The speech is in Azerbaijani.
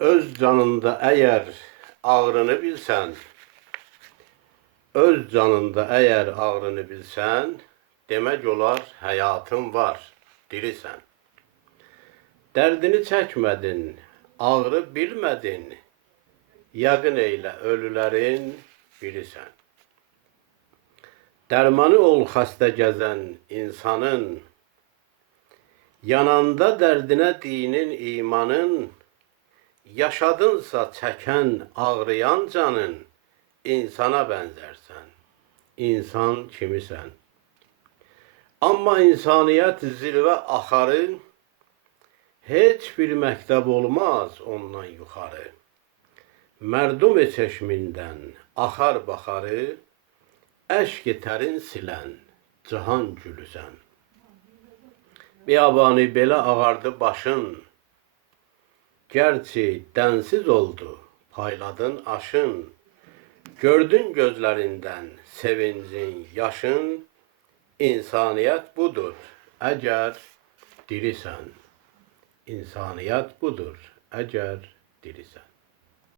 Öz canında eğer ağrını bilsen, öz canında eğer ağrını bilsen, demek olar hayatın var, dirisən. Dərdini çəkmədin, ağrı bilmədin, yəqin eylə ölülərin birisən. Dərmanı ol xəstə gəzən insanın, yananda dərdinə dinin, imanın, yaşadınsa çəkən, ağrıyan canın, insana bənzərsən, insan kimisən. Amma insaniyyət zirvə axarı, heç bir məktəb olmaz ondan yuxarı. Mərdum çeşmindən axar baxarı, əşk tərin silən cihan gülüsən. Biyabani belə ağardı başın, gerçi dənsiz oldu payladın aşın. Gördün gözlərindən sevincin, yaşın, insaniyyət budur əgər dirisən. İnsaniyet budur, əgər dirisən.